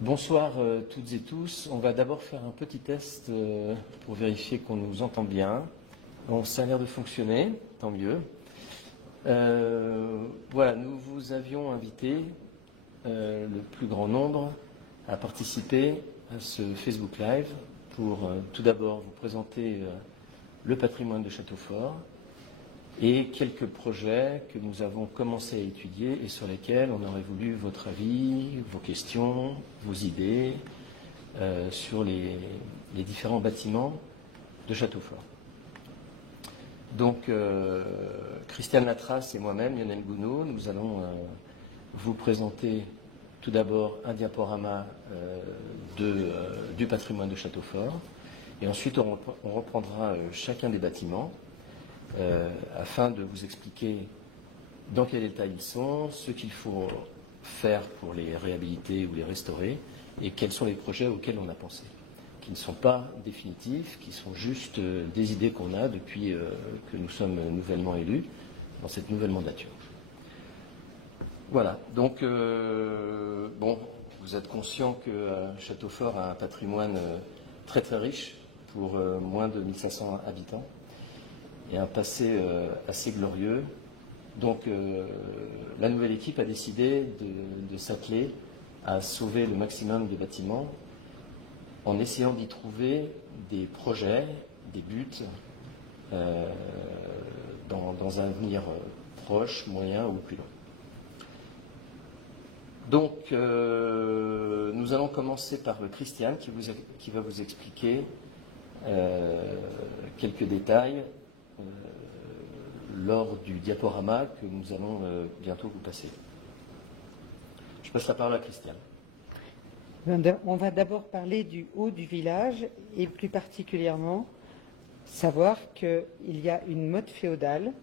Bonsoir toutes et tous. On va d'abord faire un petit test pour vérifier qu'on nous entend bien. Bon, ça a l'air de fonctionner, tant mieux. Voilà, nous vous avions invité le plus grand nombre à participer à ce Facebook Live pour tout d'abord vous présenter le patrimoine de Châteaufort et quelques projets que nous avons commencé à étudier et sur lesquels on aurait voulu votre avis, vos questions, vos idées sur les différents bâtiments de Châteaufort. Donc, Christiane Latras et moi-même, Lionel Gounod, nous allons vous présenter tout d'abord un diaporama du patrimoine de Châteaufort et ensuite on reprendra chacun des bâtiments afin de vous expliquer dans quel état ils sont, ce qu'il faut faire pour les réhabiliter ou les restaurer, et quels sont les projets auxquels on a pensé, qui ne sont pas définitifs, qui sont juste des idées qu'on a depuis que nous sommes nouvellement élus dans cette nouvelle mandature. Voilà, donc, bon, vous êtes conscient que Châteaufort a un patrimoine très très riche pour moins de 1500 habitants, et un passé assez glorieux. Donc la nouvelle équipe a décidé de s'atteler à sauver le maximum des bâtiments en essayant d'y trouver des projets, des buts dans un avenir proche, moyen ou plus long. Donc nous allons commencer par Christiane qui va vous expliquer quelques détails lors du diaporama que nous allons bientôt vous passer. Je passe la parole à Christiane. On va d'abord parler du haut du village et plus particulièrement savoir qu'il y a une mode féodale.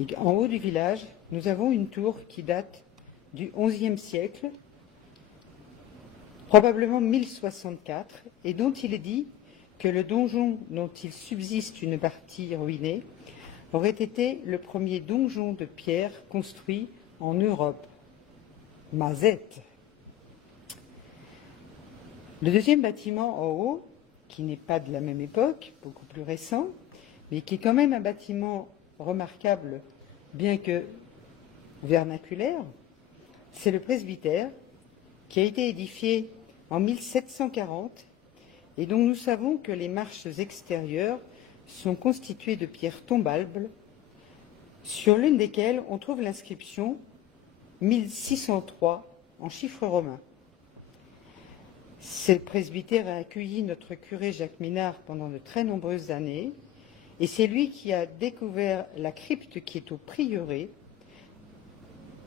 Et en haut du village, nous avons une tour qui date du XIe siècle, probablement 1064, et dont il est dit que le donjon dont il subsiste une partie ruinée aurait été le premier donjon de pierre construit en Europe. Mazette. Le deuxième bâtiment en haut, qui n'est pas de la même époque, beaucoup plus récent, mais qui est quand même un bâtiment remarquable, bien que vernaculaire, c'est le presbytère, qui a été édifié en 1740 et dont nous savons que les marches extérieures sont constituées de pierres tombalbles, sur l'une desquelles on trouve l'inscription 1603 en chiffres romains. Ce presbytère a accueilli notre curé Jacques Minard pendant de très nombreuses années, et c'est lui qui a découvert la crypte qui est au prieuré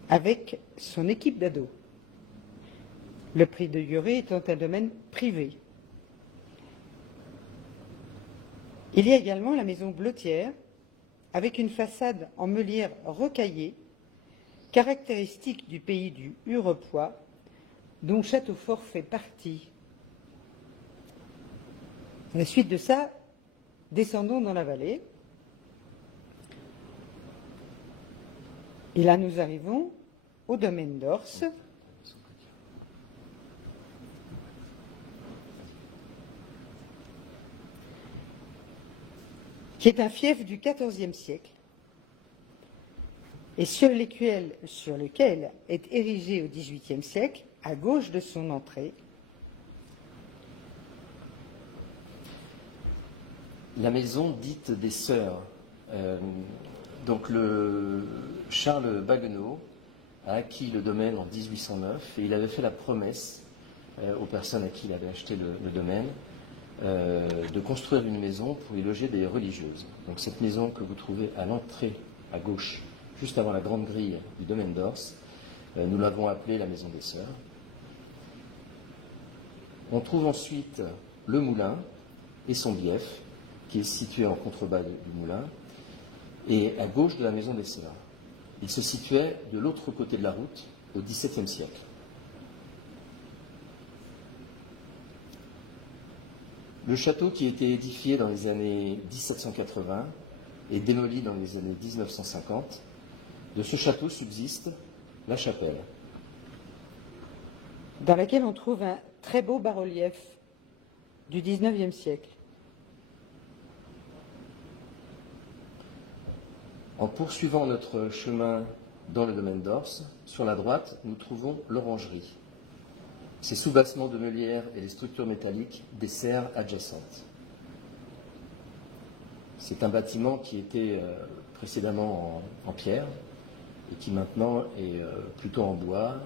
avec son équipe d'ados. Le prieuré étant un domaine privé. Il y a également la maison Blottière, avec une façade en meulière recaillée, caractéristique du pays du Hurepoix, dont Châteaufort fait partie. À la suite de ça, descendons dans la vallée. Et là, nous arrivons au domaine d'Ors, qui est un fief du XIVe siècle et sur lequel est érigé au XVIIIe siècle, à gauche de son entrée, la maison dite des Sœurs. Donc Charles Baguenot a acquis le domaine en 1809 et il avait fait la promesse aux personnes à qui il avait acheté le domaine de construire une maison pour y loger des religieuses. Donc cette maison que vous trouvez à l'entrée à gauche, juste avant la grande grille du domaine d'Ors, nous l'avons appelée la maison des Sœurs. On trouve ensuite le moulin et son bief, qui est situé en contrebas du moulin, et à gauche de la maison des Sœurs. Il se situait de l'autre côté de la route, au XVIIe siècle. Le château, qui a été édifié dans les années 1780 et démoli dans les années 1950, de ce château subsiste la chapelle. dans laquelle on trouve un très beau bas-relief du XIXe siècle. En poursuivant notre chemin dans le domaine d'Ors, sur la droite, nous trouvons l'orangerie. Ses soubassements de meulières et les structures métalliques des serres adjacentes. C'est un bâtiment qui était précédemment en pierre et qui maintenant est plutôt en bois.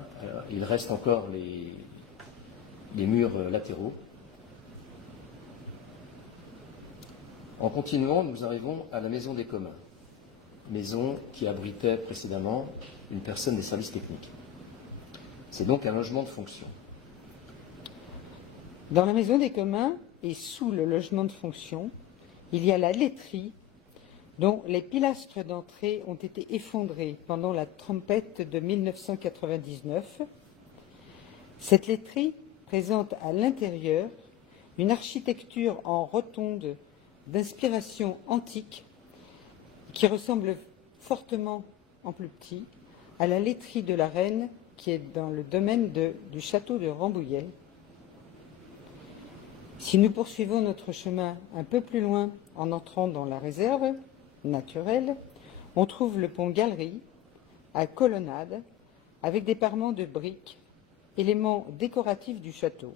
Il reste encore les murs latéraux. En continuant, nous arrivons à la maison des communs, maison qui abritait précédemment une personne des services techniques. C'est donc un logement de fonction. Dans la maison des communs et sous le logement de fonction, il y a la laiterie dont les pilastres d'entrée ont été effondrés pendant la tempête de 1999. Cette laiterie présente à l'intérieur une architecture en rotonde d'inspiration antique qui ressemble fortement, en plus petit, à la laiterie de la Reine qui est dans le domaine du château de Rambouillet. Si nous poursuivons notre chemin un peu plus loin en entrant dans la réserve naturelle, on trouve le pont Galerie à colonnade avec des parements de briques, éléments décoratifs du château,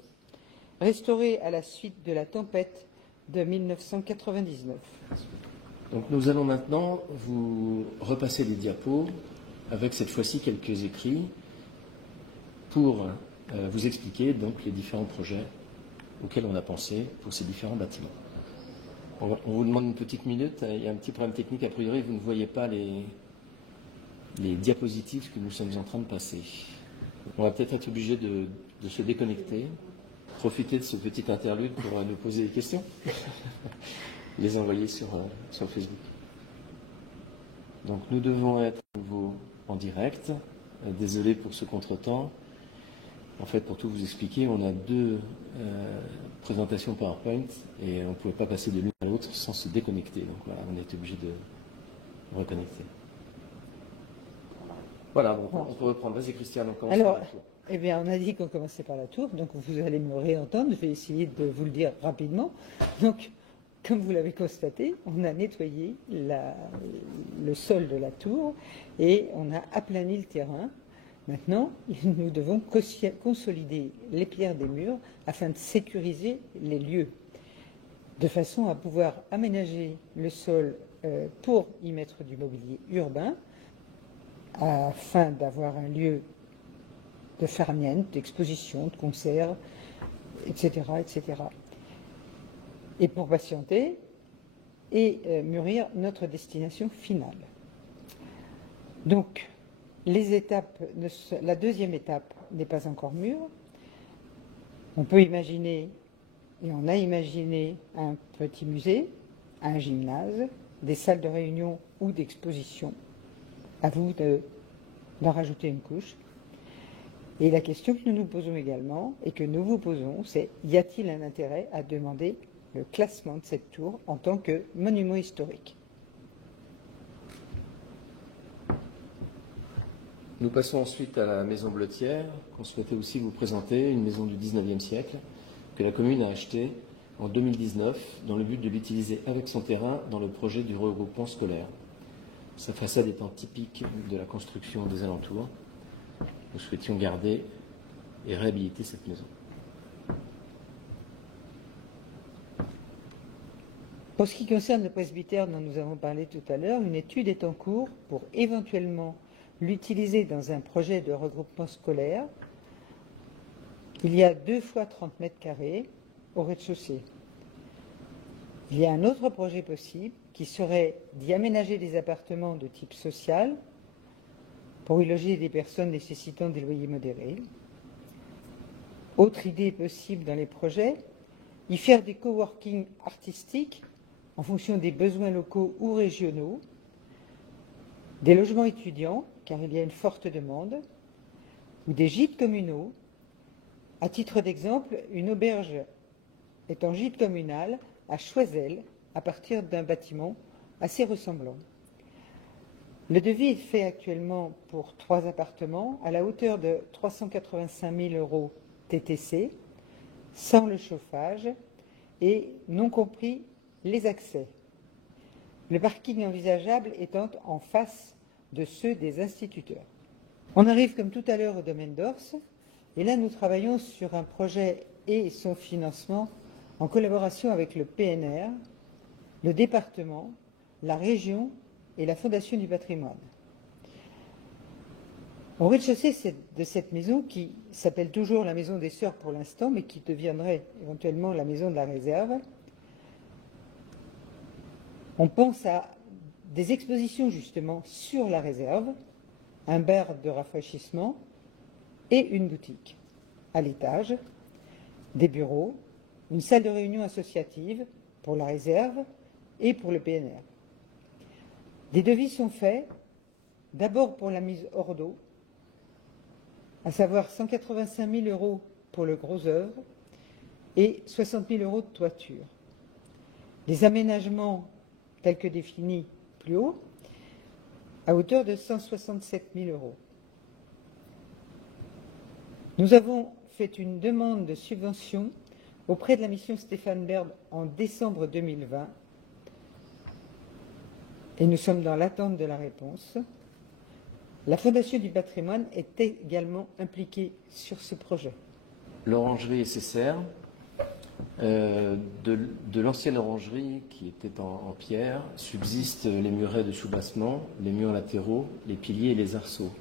restauré à la suite de la tempête de 1999. Donc nous allons maintenant vous repasser les diapos avec cette fois-ci quelques écrits pour vous expliquer donc les différents projets auxquels on a pensé pour ces différents bâtiments. On vous demande une petite minute, il y a un petit problème technique, a priori vous ne voyez pas les diapositives que nous sommes en train de passer. On va peut-être être obligé de se déconnecter, profiter de ce petit interlude pour nous poser des questions, les envoyer sur Facebook. Donc nous devons être à nouveau en direct. Désolé pour ce contretemps. En fait, pour tout vous expliquer, on a deux présentations PowerPoint et on ne pouvait pas passer de l'une à l'autre sans se déconnecter. Donc voilà, on est obligé de reconnecter. Voilà, donc on peut reprendre. Vas-y Christiane, on commence par la tour. Eh bien, on a dit qu'on commençait par la tour, donc vous allez me réentendre. Je vais essayer de vous le dire rapidement. Donc, comme vous l'avez constaté, on a nettoyé le sol de la tour et on a aplani le terrain. Maintenant, nous devons consolider les pierres des murs afin de sécuriser les lieux, de façon à pouvoir aménager le sol pour y mettre du mobilier urbain, afin d'avoir un lieu de farniente, d'exposition, de concert, etc., etc. Et pour patienter et mûrir notre destination finale. Donc, la deuxième étape n'est pas encore mûre. On peut imaginer, et on a imaginé, un petit musée, un gymnase, des salles de réunion ou d'exposition. À vous d'en rajouter une couche. Et la question que nous nous posons également, et que nous vous posons, c'est: y a-t-il un intérêt à demander le classement de cette tour en tant que monument historique? Nous passons ensuite à la maison Bleuetière, qu'on souhaitait aussi vous présenter, une maison du XIXe siècle, que la commune a achetée en 2019, dans le but de l'utiliser avec son terrain dans le projet du regroupement scolaire. Sa façade étant typique de la construction des alentours, nous souhaitions garder et réhabiliter cette maison. Pour ce qui concerne le presbytère dont nous avons parlé tout à l'heure, une étude est en cours pour éventuellement l'utiliser dans un projet de regroupement scolaire. Il y a 2 fois 30 mètres carrés au rez-de-chaussée. Il y a un autre projet possible qui serait d'y aménager des appartements de type social pour y loger des personnes nécessitant des loyers modérés. Autre idée possible dans les projets, y faire des coworking artistiques en fonction des besoins locaux ou régionaux, des logements étudiants, car il y a une forte demande, ou des gîtes communaux. À titre d'exemple, une auberge est en gîte communal à Choiseul, à partir d'un bâtiment assez ressemblant. Le devis est fait actuellement pour 3 appartements à la hauteur de 385 000 € TTC, sans le chauffage et non compris les accès. Le parking envisageable étant en face de ceux des instituteurs. On arrive comme tout à l'heure au domaine d'Ors, et là nous travaillons sur un projet et son financement en collaboration avec le PNR, le département, la région et la Fondation du patrimoine. Au rez-de-chaussée de cette maison, qui s'appelle toujours la Maison des Sœurs pour l'instant, mais qui deviendrait éventuellement la Maison de la Réserve, on pense à des expositions justement sur la réserve, un bar de rafraîchissement et une boutique. À l'étage, des bureaux, une salle de réunion associative pour la réserve et pour le PNR. Des devis sont faits, d'abord pour la mise hors d'eau, à savoir 185 000 € pour le gros œuvre et 60 000 € de toiture. Les aménagements tels que définis plus haut, à hauteur de 167 000 €. Nous avons fait une demande de subvention auprès de la mission Stéphane Bern en décembre 2020 et nous sommes dans l'attente de la réponse. La Fondation du patrimoine est également impliquée sur ce projet. L'orangerie SSR, de l'ancienne orangerie qui était en pierre, subsistent les murets de soubassement, les murs latéraux, les piliers et les arceaux.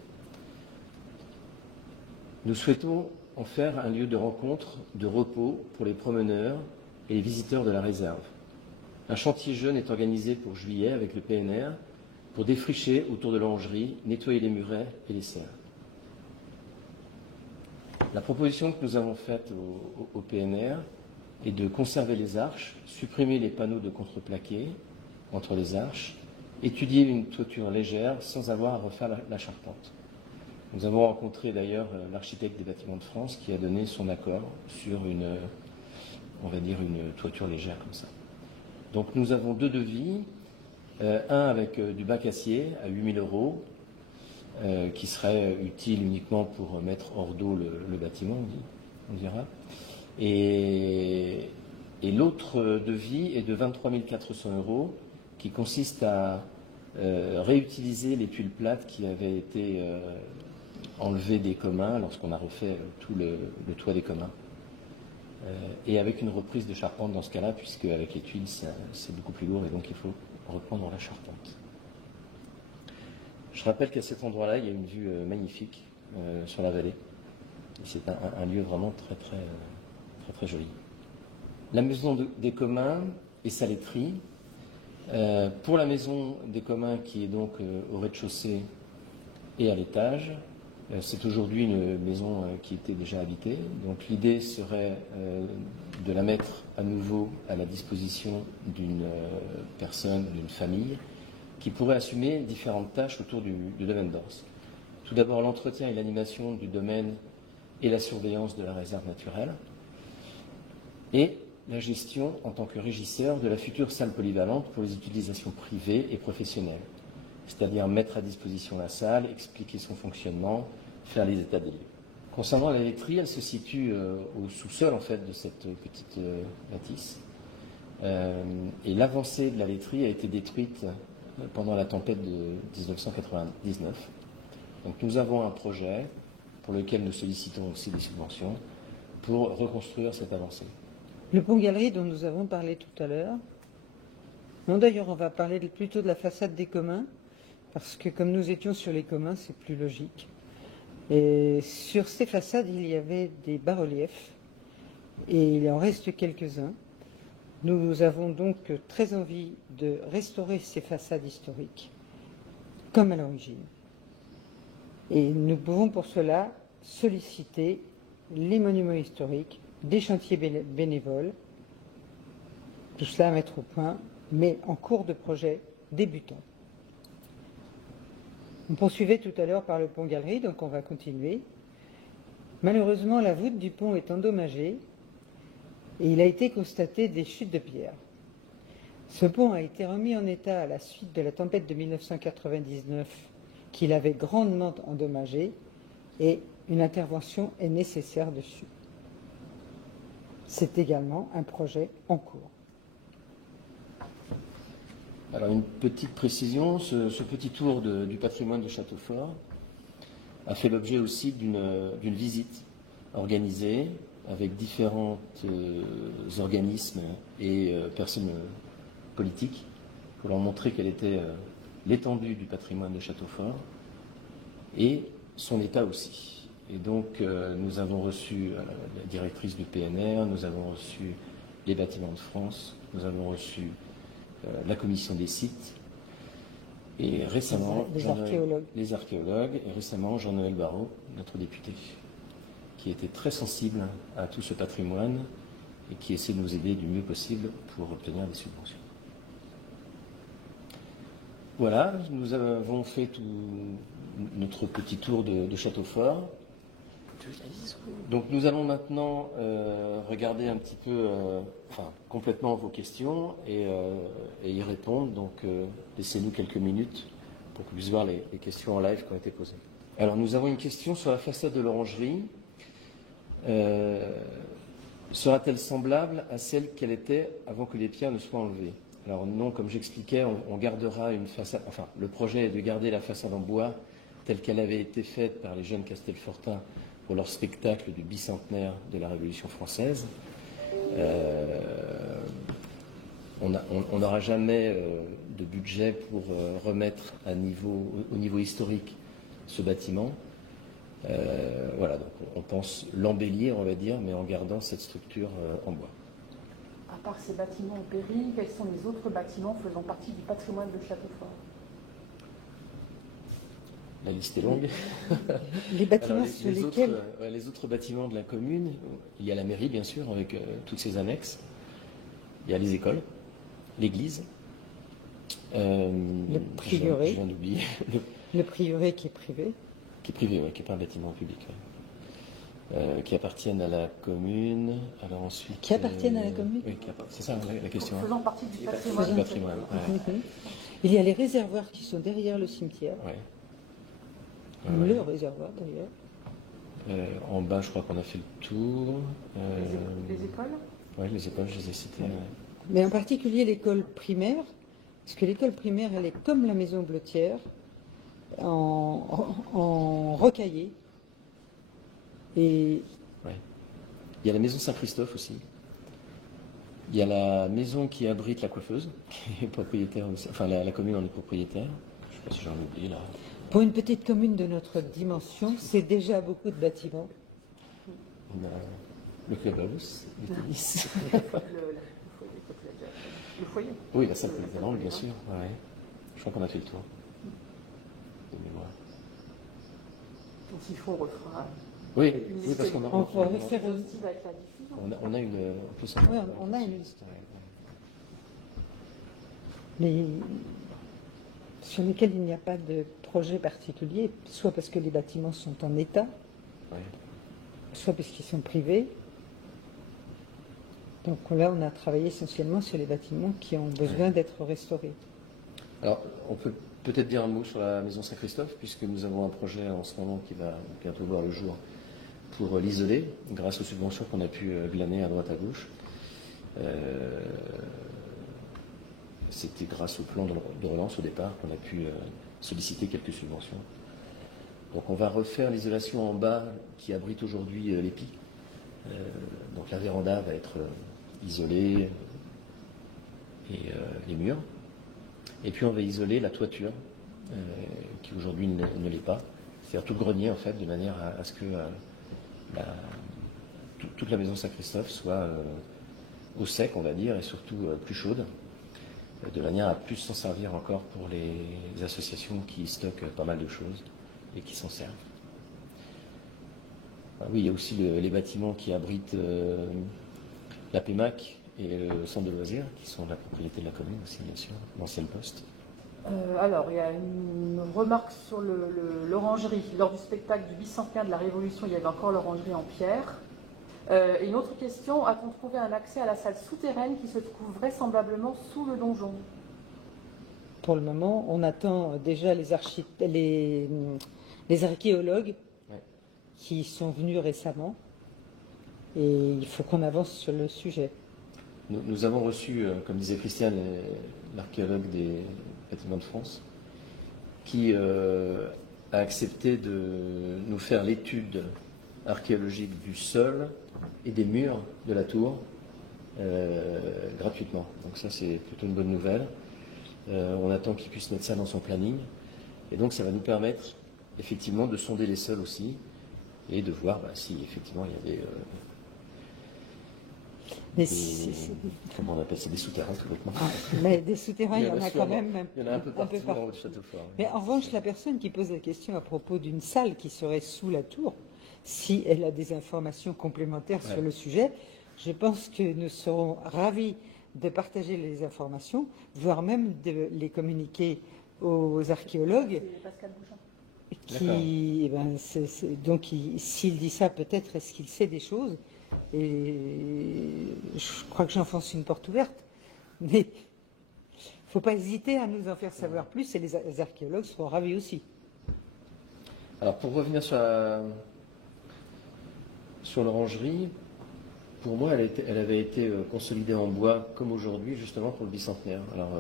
Nous souhaitons en faire un lieu de rencontre, de repos pour les promeneurs et les visiteurs de la réserve. Un chantier jeune est organisé pour juillet avec le PNR pour défricher autour de l'orangerie, nettoyer les murets et les serres. La proposition que nous avons faite au PNR est de conserver les arches, supprimer les panneaux de contreplaqué entre les arches, étudier une toiture légère sans avoir à refaire la charpente. Nous avons rencontré d'ailleurs l'architecte des bâtiments de France qui a donné son accord sur on va dire une toiture légère comme ça. Donc nous avons deux devis, un avec du bac acier à 8 000 €, qui serait utile uniquement pour mettre hors d'eau le bâtiment, on dira. Et l'autre devis est de 23 400 € qui consiste à réutiliser les tuiles plates qui avaient été enlevées des communs lorsqu'on a refait tout le toit des communs. Et avec une reprise de charpente dans ce cas-là, puisque avec les tuiles c'est beaucoup plus lourd et donc il faut reprendre la charpente. Je rappelle qu'à cet endroit-là, il y a une vue magnifique sur la vallée. C'est un lieu vraiment très joli. La maison des communs et sa laiterie. Pour la maison des communs qui est donc au rez-de-chaussée et à l'étage, c'est aujourd'hui une maison qui était déjà habitée. Donc l'idée serait de la mettre à nouveau à la disposition d'une personne, d'une famille, qui pourrait assumer différentes tâches autour du domaine d'Ors. Tout d'abord l'entretien et l'animation du domaine et la surveillance de la réserve naturelle, et la gestion en tant que régisseur de la future salle polyvalente pour les utilisations privées et professionnelles, c'est-à-dire mettre à disposition la salle, expliquer son fonctionnement, faire les états des lieux. Concernant la laiterie, elle se situe au sous-sol en fait de cette petite bâtisse, et l'avancée de la laiterie a été détruite pendant la tempête de 1999. Donc nous avons un projet pour lequel nous sollicitons aussi des subventions pour reconstruire cette avancée. Le pont-galerie dont nous avons parlé tout à l'heure, non d'ailleurs on va parler plutôt de la façade des communs, parce que comme nous étions sur les communs, c'est plus logique. Et sur ces façades, il y avait des bas-reliefs, et il en reste quelques-uns. Nous avons donc très envie de restaurer ces façades historiques, comme à l'origine. Et nous pouvons pour cela solliciter les monuments historiques, des chantiers bénévoles, tout cela à mettre au point, mais en cours de projet débutant. On poursuivait tout à l'heure par le pont-galerie, donc on va continuer. Malheureusement, la voûte du pont est endommagée et il a été constaté des chutes de pierre. Ce pont a été remis en état à la suite de la tempête de 1999 qui l'avait grandement endommagé et une intervention est nécessaire dessus. c'est également un projet en cours. Alors une petite précision, ce petit tour du patrimoine de Châteaufort a fait l'objet aussi d'une visite organisée avec différents organismes et personnes politiques pour leur montrer quelle était l'étendue du patrimoine de Châteaufort et son état aussi. Et donc nous avons reçu la directrice du PNR, nous avons reçu les Bâtiments de France, nous avons reçu la commission des sites et récemment les archéologues et récemment Jean-Noël Barrot, notre député, qui était très sensible à tout ce patrimoine et qui essaie de nous aider du mieux possible pour obtenir des subventions. Voilà, nous avons fait tout notre petit tour de Châteaufort. Donc nous allons maintenant regarder un petit peu, complètement vos questions et y répondre. Donc laissez-nous quelques minutes pour qu'on puisse voir les questions en live qui ont été posées. Alors nous avons une question sur la façade de l'orangerie. Sera-t-elle semblable à celle qu'elle était avant que les pierres ne soient enlevées? Alors non, comme j'expliquais, on gardera une façade, le projet est de garder la façade en bois telle qu'elle avait été faite par les jeunes Castelfortins pour leur spectacle du bicentenaire de la Révolution française. On n'aura jamais de budget pour remettre au niveau historique ce bâtiment. Voilà, donc on pense l'embellir, on va dire, mais en gardant cette structure en bois. À part ces bâtiments en péril, quels sont les autres bâtiments faisant partie du patrimoine de Châteaufort? La liste est longue. Les bâtiments sur lesquels... les autres bâtiments de la commune, il y a la mairie, bien sûr, avec toutes ses annexes. Il y a les écoles, l'église. Le prieuré. Je viens d'oublier. Le prieuré qui est privé. Qui est privé, qui n'est pas un bâtiment public. Qui appartiennent à la commune. Alors ensuite, qui appartiennent à la commune? Oui, c'est ça la question. Faisant partie du patrimoine. Il y a les réservoirs qui sont derrière le cimetière. Le réservoir d'ailleurs. En bas, je crois qu'on a fait le tour. Les écoles? Oui, les écoles, je les ai citées. Mais en particulier l'école primaire, parce que l'école primaire, elle est comme la maison Blottière, en rocaillé. Et... Ouais. Il y a la maison Saint-Christophe aussi. Il y a la maison qui abrite la coiffeuse, qui est propriétaire aussi. Enfin, la commune en est propriétaire. Je ne sais pas si j'en ai oublié là. Pour une petite commune de notre dimension, c'est déjà beaucoup de bâtiments. On a le clubhouse, le tennis. Le foyer. Oui, la salle polyvalente, bien sûr. Ouais. Je crois qu'on a fait le tour. De mémoire. Donc s'il faut, on refera. Oui, parce qu'on a. On va refaire on a une. On a une liste. Mais sur lesquels il n'y a pas de projet particulier, soit parce que les bâtiments sont en état, soit parce qu'ils sont privés. Donc là, on a travaillé essentiellement sur les bâtiments qui ont besoin d'être restaurés. Alors, on peut peut-être dire un mot sur la maison Saint-Christophe, puisque nous avons un projet en ce moment qui va bientôt voir le jour pour l'isoler, grâce aux subventions qu'on a pu glaner à droite à gauche. C'était grâce au plan de relance au départ qu'on a pu solliciter quelques subventions. Donc on va refaire l'isolation en bas qui abrite aujourd'hui l'épi. Donc la véranda va être isolée et les murs. Et puis on va isoler la toiture qui aujourd'hui ne l'est pas. C'est-à-dire tout le grenier en fait, de manière à ce que toute la maison Saint-Christophe soit au sec, on va dire, et surtout plus chaude, de manière à plus s'en servir encore pour les associations qui stockent pas mal de choses et qui s'en servent. Oui, il y a aussi les bâtiments qui abritent la PEMAC et le centre de loisirs, qui sont la propriété de la commune aussi, bien sûr, l'ancienne poste. Alors, il y a une remarque sur l'orangerie. Lors du spectacle du bicentenaire de la Révolution, il y avait encore l'orangerie en pierre. Et une autre question, a-t-on trouvé un accès à la salle souterraine qui se trouve vraisemblablement sous le donjon? Pour le moment, on attend déjà les archéologues qui sont venus récemment et il faut qu'on avance sur le sujet. Nous avons reçu, comme disait Christiane, l'archéologue des Bâtiments de France, qui a accepté de nous faire l'étude archéologique du sol et des murs de la tour gratuitement. Donc ça, c'est plutôt une bonne nouvelle. On attend qu'il puisse mettre ça dans son planning. Et donc ça va nous permettre effectivement de sonder les sols aussi et de voir si effectivement il y a comment on appelle ça, des souterrains tout bêtement. Mais des souterrains, il y en a quand même. Il y en a un peu partout en haut de Châteaufort. Mais en revanche, la personne qui pose la question à propos d'une salle qui serait sous la tour, si elle a des informations complémentaires sur le sujet, je pense que nous serons ravis de partager les informations, voire même de les communiquer aux archéologues. Pascal Bouchon. Donc, s'il dit ça, peut-être est-ce qu'il sait des choses. Et je crois que j'enfonce une porte ouverte. Mais il ne faut pas hésiter à nous en faire savoir plus, et les archéologues seront ravis aussi. Alors, pour revenir sur l'orangerie, pour moi, elle avait été consolidée en bois comme aujourd'hui, justement pour le bicentenaire. Alors,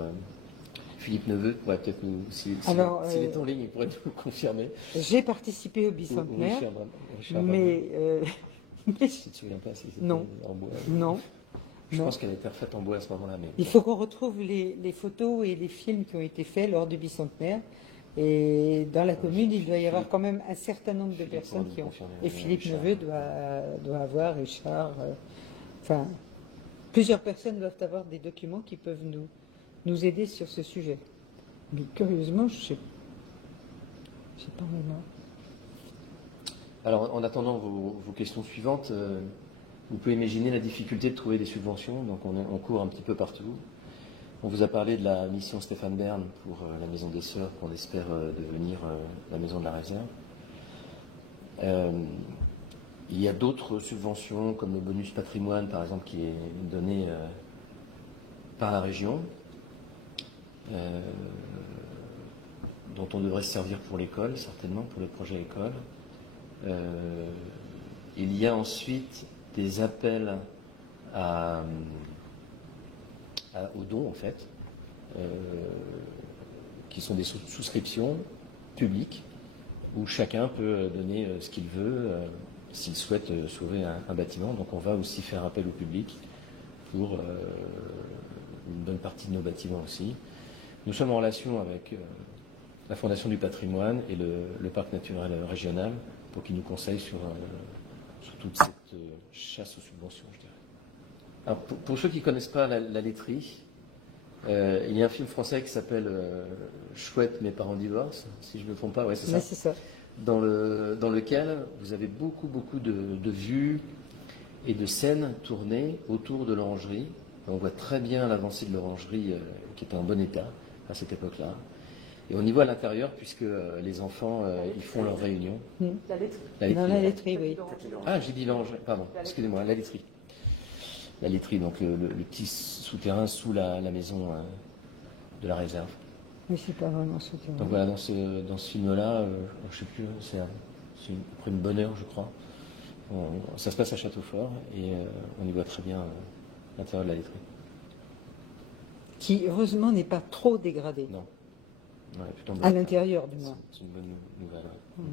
Philippe Neveu pourrait peut-être nous, s'il est en ligne, il pourrait nous confirmer. J'ai participé au bicentenaire, mais tu ne te souviens pas si c'était non. En bois? Non. Je pense qu'elle a été refaite en bois à ce moment-là. Mais... Il faut qu'on retrouve les photos et les films qui ont été faits lors du bicentenaire. Et dans la commune, il doit y avoir quand même un certain nombre de personnes qui ont... Et Philippe Neveu doit avoir, Richard... enfin, plusieurs personnes doivent avoir des documents qui peuvent nous aider sur ce sujet. Mais curieusement, je ne sais pas vraiment. Alors, en attendant vos questions suivantes, vous pouvez imaginer la difficulté de trouver des subventions. Donc, on court un petit peu partout. On vous a parlé de la mission Stéphane Bern pour la Maison des Sœurs, qu'on espère devenir la Maison de la Réserve. Il y a d'autres subventions, comme le bonus patrimoine, par exemple, qui est donné par la région, dont on devrait se servir pour l'école, certainement, pour le projet école. Il y a ensuite des appels aux dons, en fait, qui sont des souscriptions publiques où chacun peut donner ce qu'il veut s'il souhaite sauver un bâtiment. Donc on va aussi faire appel au public pour une bonne partie de nos bâtiments aussi. Nous sommes en relation avec la Fondation du patrimoine et le Parc naturel régional pour qu'ils nous conseillent sur toute cette chasse aux subventions, je dirais. Alors, pour ceux qui ne connaissent pas la laiterie, il y a un film français qui s'appelle Chouette, mes parents divorcent, si je ne me trompe pas, ouais, c'est ça. Mais c'est ça. Dans lequel vous avez beaucoup de vues et de scènes tournées autour de l'orangerie. On voit très bien l'avancée de l'orangerie qui était en bon état à cette époque-là. Et on y voit à l'intérieur puisque les enfants ils font leur réunion. La laiterie. Dans la laiterie, oui. Ah, j'ai dit l'orangerie, pardon, excusez-moi, la laiterie. La laiterie, donc le petit souterrain sous la maison de la réserve. Mais c'est pas vraiment souterrain. Donc voilà, dans ce film-là, je ne sais plus, c'est après une bonne heure, je crois. Ça se passe à Châteaufort et on y voit très bien l'intérieur de la laiterie. Qui, heureusement, n'est pas trop dégradé. Non. Ouais, plutôt à l'intérieur, du moins. C'est une bonne nouvelle. Ouais.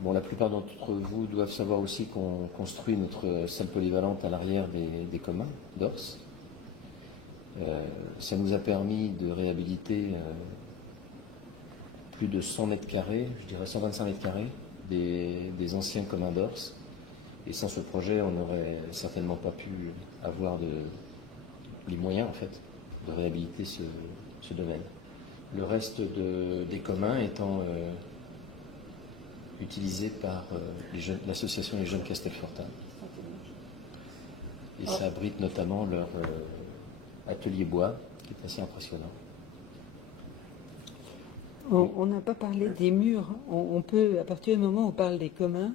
Bon, la plupart d'entre vous doivent savoir aussi qu'on construit notre salle polyvalente à l'arrière des communs d'Ors. Ça nous a permis de réhabiliter plus de 100 mètres carrés, je dirais 125 mètres carrés, des anciens communs d'Ors. Et sans ce projet, on n'aurait certainement pas pu avoir les moyens, en fait, de réhabiliter ce domaine. Le reste des communs étant utilisé par l'association Les Jeunes Castelfortin. Et ça abrite notamment leur atelier bois, qui est assez impressionnant. On n'a pas parlé des murs. On peut, à partir du moment où on parle des communs,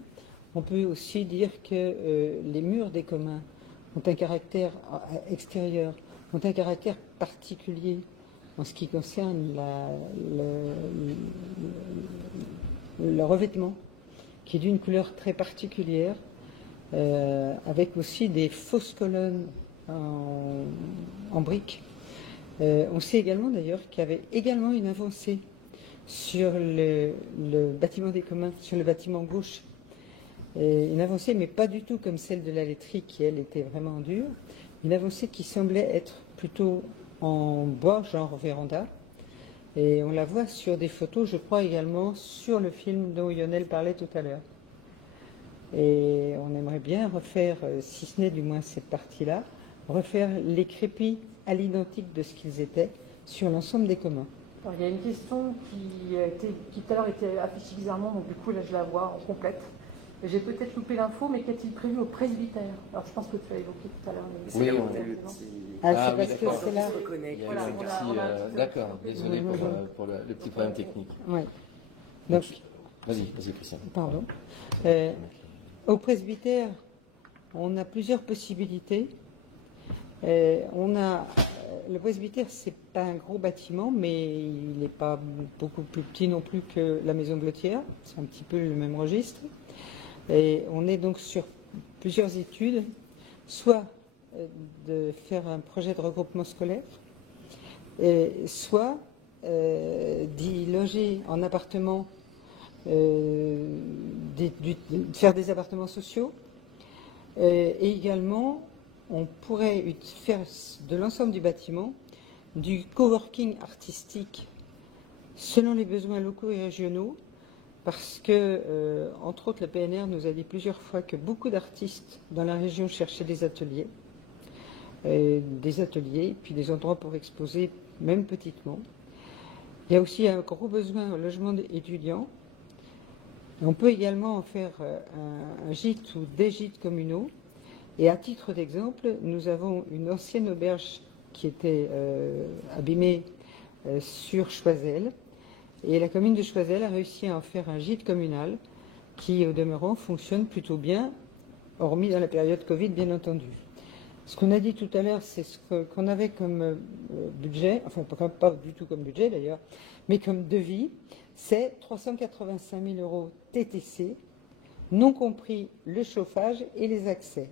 on peut aussi dire que les murs des communs ont un caractère extérieur, ont un caractère particulier en ce qui concerne le revêtement, qui est d'une couleur très particulière, avec aussi des fausses colonnes en briques. On sait également d'ailleurs qu'il y avait également une avancée sur le bâtiment des communs, sur le bâtiment gauche. Une avancée, mais pas du tout comme celle de la laiterie qui, elle, était vraiment dure. Une avancée qui semblait être plutôt en bois, genre véranda. Et on la voit sur des photos, je crois également, sur le film dont Lionel parlait tout à l'heure. Et on aimerait bien refaire, si ce n'est du moins cette partie-là, refaire les crépis à l'identique de ce qu'ils étaient sur l'ensemble des communs. Alors, il y a une question qui tout à l'heure était affichée bizarrement, donc du coup là je la vois en complète. J'ai peut-être loupé l'info, mais qu'est-il prévu au presbytère? Alors je pense que tu as évoqué tout à l'heure. Oui, on a eu le petit... Ah, c'est oui, parce que d'accord. c'est là. Il y a eu Voilà, un on a un petit- D'accord, désolé pour le petit problème technique. Ouais. Donc, Vas-y, Christian. pardon. Au presbytère, on a plusieurs possibilités. Le presbytère, c'est pas un gros bâtiment, mais il n'est pas beaucoup plus petit non plus que la maison Blottière. C'est un petit peu le même registre. Et on est donc sur plusieurs études, soit de faire un projet de regroupement scolaire, soit d'y loger en appartement, faire des appartements sociaux, et également on pourrait faire de l'ensemble du bâtiment du coworking artistique selon les besoins locaux et régionaux, parce que, entre autres, la PNR nous a dit plusieurs fois que beaucoup d'artistes dans la région cherchaient des ateliers, puis des endroits pour exposer, même petitement. Il y a aussi un gros besoin au logement étudiant. On peut également en faire un gîte ou des gîtes communaux. Et à titre d'exemple, nous avons une ancienne auberge qui était abîmée sur Choiseul. Et la commune de Choiseul a réussi à en faire un gîte communal qui, au demeurant, fonctionne plutôt bien, hormis dans la période Covid, bien entendu. Ce qu'on a dit tout à l'heure, c'est ce qu'on avait comme budget, enfin pas du tout comme budget d'ailleurs, mais comme devis, c'est 385 000 € TTC, non compris le chauffage et les accès.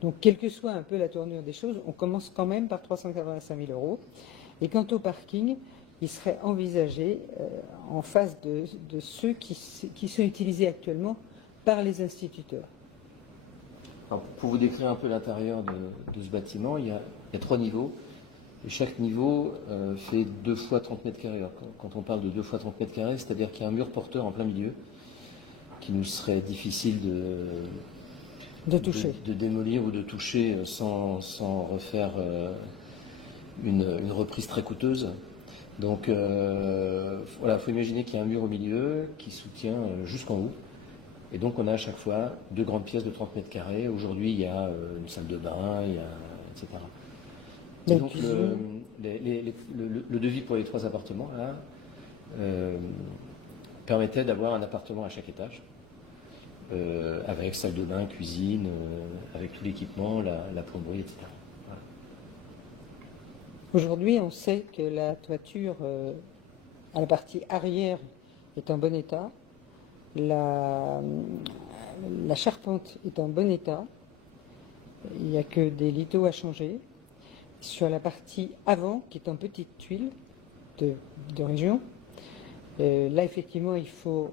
Donc, quelle que soit un peu la tournure des choses, on commence quand même par 385 000 €. Et quant au parking, il serait envisagé en face de ceux qui sont utilisés actuellement par les instituteurs. Alors, pour vous décrire un peu l'intérieur de ce bâtiment, il y a 3 niveaux. Et chaque niveau fait 2 fois 30 mètres carrés. Alors, quand on parle de 2 fois 30 mètres carrés, c'est-à-dire qu'il y a un mur porteur en plein milieu qui nous serait difficile de démolir ou de toucher sans refaire une reprise très coûteuse. Donc voilà, il faut imaginer qu'il y a un mur au milieu qui soutient jusqu'en haut. Et donc on a à chaque fois 2 grandes pièces de 30 mètres carrés. Aujourd'hui, il y a une salle de bain, etc. Et donc le devis pour les 3 appartements là permettait d'avoir un appartement à chaque étage. Avec salle de bain, cuisine, avec tout l'équipement, la plomberie, etc. Voilà. Aujourd'hui, on sait que la toiture à la partie arrière est en bon état, la charpente est en bon état, il n'y a que des lithos à changer. Sur la partie avant, qui est en petite tuile de région, là effectivement il faut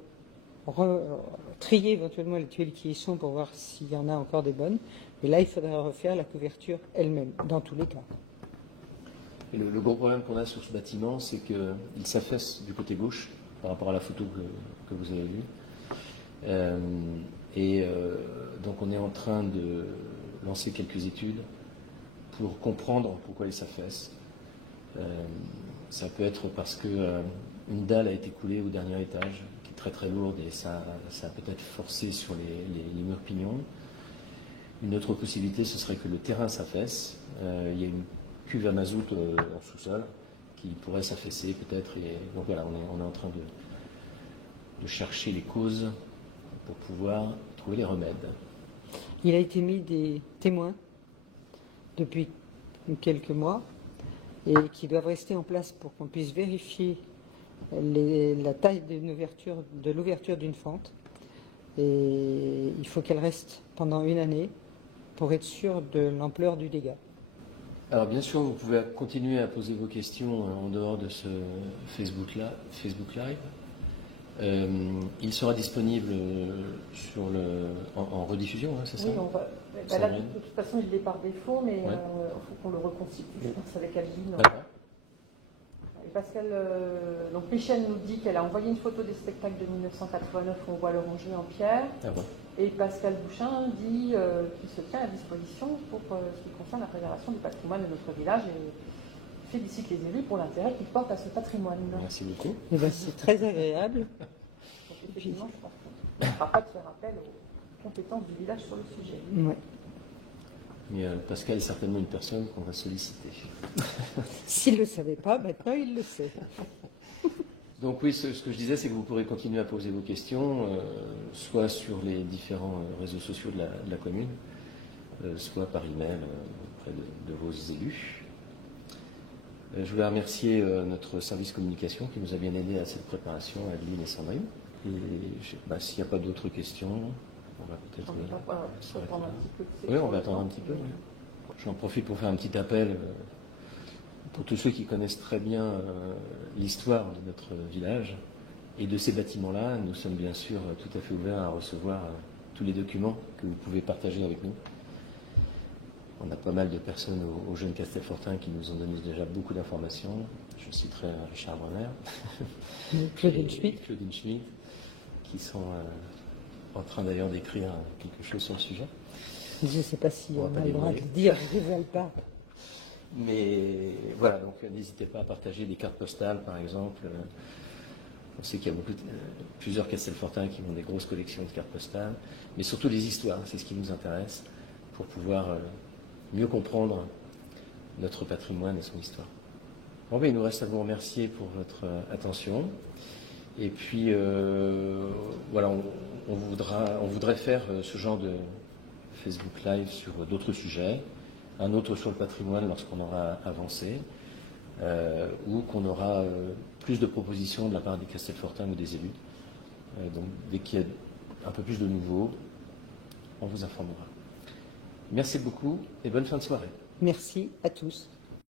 trier éventuellement les tuiles qui y sont pour voir s'il y en a encore des bonnes. Et là, il faudrait refaire la couverture elle-même, dans tous les cas. Et le gros problème qu'on a sur ce bâtiment, c'est qu'il s'affaisse du côté gauche par rapport à la photo que vous avez vue. Donc on est en train de lancer quelques études pour comprendre pourquoi il s'affaisse. Ça peut être parce qu'une dalle a été coulée au dernier étage, qui est très très lourde, et ça a peut-être forcé sur les murs pignons. Une autre possibilité, ce serait que le terrain s'affaisse. Il y a une cuve à mazout en sous-sol qui pourrait s'affaisser peut-être. Donc voilà, on est en train de chercher les causes pour pouvoir trouver les remèdes. Il a été mis des témoins depuis quelques mois et qui doivent rester en place pour qu'on puisse vérifier la taille de l'ouverture d'une fente. Et il faut qu'elle reste pendant une année pour être sûr de l'ampleur du dégât. Alors bien sûr, vous pouvez continuer à poser vos questions en dehors de ce Facebook Live. Il sera disponible en rediffusion, hein, c'est ça? Oui, on va. Là, de toute façon, il est par défaut, mais il faut qu'on le reconstitue, je pense, avec Adeline. Et Pascal, donc Michel nous dit qu'elle a envoyé une photo des spectacles de 1989 où on voit l'orangerie en pierre. Et Pascal Bouchin dit qu'il se tient à disposition pour ce qui concerne la préservation du patrimoine de notre village et félicite les élus pour l'intérêt qu'ils portent à ce patrimoine. Merci beaucoup. Eh ben, c'est très agréable. Donc, effectivement, je pense qu'on ne fera pas de faire appel aux compétences du village sur le sujet. Ouais. Mais Pascal est certainement une personne qu'on va solliciter. S'il ne le savait pas, maintenant il le sait. Donc oui, ce que je disais, c'est que vous pourrez continuer à poser vos questions, soit sur les différents réseaux sociaux de la commune, soit par email auprès de vos élus. Je voulais remercier notre service communication qui nous a bien aidé à cette préparation, Adeline et Sandrine. Et s'il n'y a pas d'autres questions, on va peut-être... Oui, on va attendre un petit peu. Oui. J'en profite pour faire un petit appel pour tous ceux qui connaissent très bien l'histoire de notre village et de ces bâtiments-là. Nous sommes bien sûr tout à fait ouverts à recevoir tous les documents que vous pouvez partager avec nous. On a pas mal de personnes au Jeune Castelfortin qui nous ont donné déjà beaucoup d'informations. Je citerai Richard Brenner, Claudine Schmitt, qui sont en train d'ailleurs d'écrire quelque chose sur le sujet. Je ne sais pas si on a le droit de le dire, je ne révèle pas. Mais voilà, donc n'hésitez pas à partager des cartes postales, par exemple. On sait qu'il y a plusieurs Castelfortins qui ont des grosses collections de cartes postales, mais surtout des histoires, c'est ce qui nous intéresse, pour pouvoir mieux comprendre notre patrimoine et son histoire. Bon, ben, il nous reste à vous remercier pour votre attention. Et puis, voilà, on voudrait faire ce genre de Facebook Live sur d'autres sujets, un autre sur le patrimoine lorsqu'on aura avancé, ou qu'on aura plus de propositions de la part des Castelfortins ou des élus. Donc, dès qu'il y a un peu plus de nouveau, on vous informera. Merci beaucoup et bonne fin de soirée. Merci à tous.